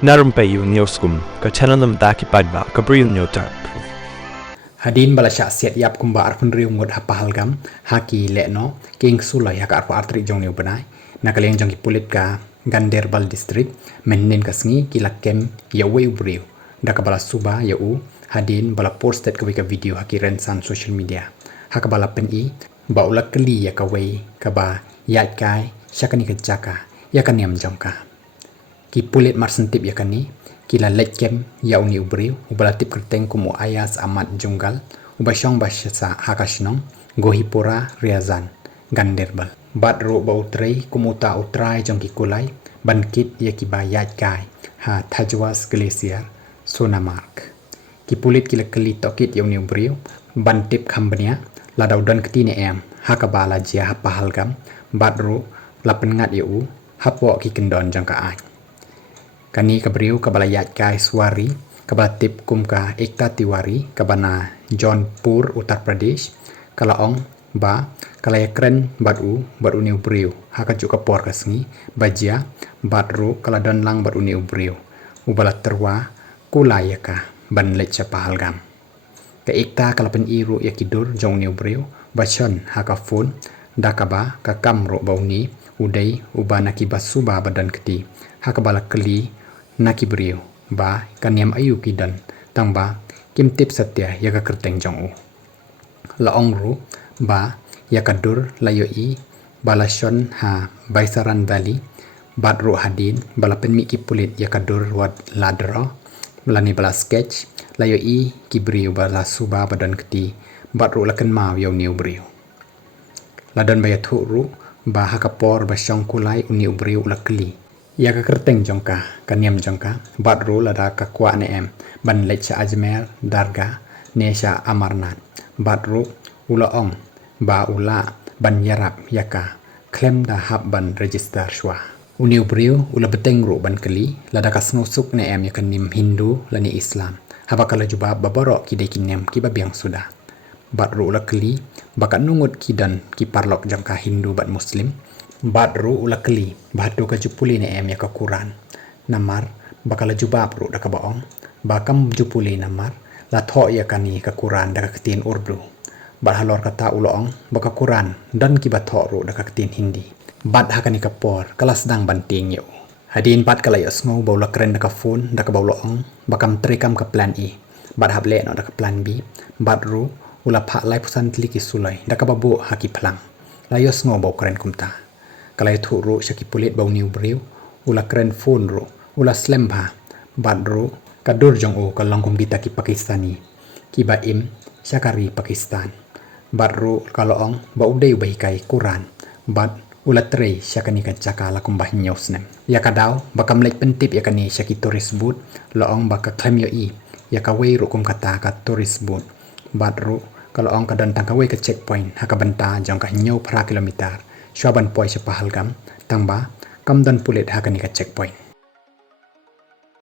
Na Rympei U ka channel nabynta ki paidbah ka Bri U Hynñiewtrep. Hadin balasya siat yap kumba arfun riu ngot ha Pahalgam haki lekno king sulai haka arfu artrik jong niu benai nakaliang jong ki pulit ka Ganderbal district menin ka sngi kila kem ya uwei Bri U daka bala suba ya u hadin bala posted ka video haki rensan social media haka bala pen ba ulak kylli ya ka wei ka ba yat kai syakani ka jaka ya ka niam jong ka ki pulit mar sentip ya kani kila leit kem ya uni Bri U ubala tip kyrteng kumu ayas amat junggal ubashong bashasa haka shnong gohipura riazan Ganderbal bat ro ba utrei kumuta utrai jong ki kulai bankit ya kiba yat kai ha tajwas glacier sonamark ki pulit kila keli tokit ya uni Bri U ban tip khambania ladau dan ketine em haka bala jia ha Pahalgam bat ro lapen ngat ya u hapo ki kendon jong ka ai kani ka Bri U ka balayat kai swari ka tip kum ka ekta tiwari ka bana Jaunpur Uttar Pradesh kalaong ba kalaya kren bat u ni Bri U haka juga por ka sngi bajia bat ru kala don lang bat ni Bri U ubala terwa kulaya ka ban leit cha Pahalgam ka ekta kala pen iru yakidur jong ni Bri U bachon haka phone dakaba ka kamro bauni udai ubana kiba suba badan keti haka bala kylli naki Bri U ba kaniam ayu kidan tangba kim tip satya ya ka kyrteng jong u laong ru ba ya kadur layo balashon ha baisaran valley bat ru hadin bala penmi ki pulit ya kadur wat ladro lani bala sketch layo ki Bri U bala suba badan keti bat ru lakan mau yo ni Bri U ladan baya thu ru ba hakapor ba syong kulai uni Bri U lakli ya ka kyrteng jong ka kaniam jong ka bat ru lada ka kwa ne em ban leit cha Ajmer darga nesha Amarnath bat ru ulaong ba ula ban yarap yaka klem da hab ban register shwa uni Bri U ula beteng ru ban kylli lada ka snusuk ne em ya kanim Hindu lani Islam haba kala juba baroh kidai kinem kiba biang sudah bat ru ula kylli baka nungut kidan ki parlok jong ka Hindu bat Muslim bat ru ula kylli batu ka jupuli ne em ya ka Quran namar bakala jubab ru daka baong bakam jupuli namar la tho ya kani ka Quran daka ketin Urdu bat halor kata ulong baka Quran dan kiba tho ru daka ketin Hindi bat hakani ka por kala sedang banting yo hadin bat kala yo sngo baula keren daka phone daka baulong bakam trekam ka plan bat hable no daka plan B bat ru ula pha lai pusan kliki sulai daka babu haki plang la yo sngo bau keren kumta kala thu ru shaki pulit bau ni Bri U ula keren phone ru ula slemba bat ru kadur jong u kalong gita ki Pakistani kiba im syakari Pakistan bat ru kalong ba udai bahikai Quran bat ula trei syakani ka caka la kumbah nyosnem ya kadau bakam lek pentip ya kani syaki tourist boot loong baka claim yo ya ka wei ru kum kata ka tourist boot bat ru kalong ka dan tangka wei ka checkpoint haka banta jong ka nyau pra kilometer Shaban poi sa Pahalgam tangba kam dan pulit hakani ka checkpoint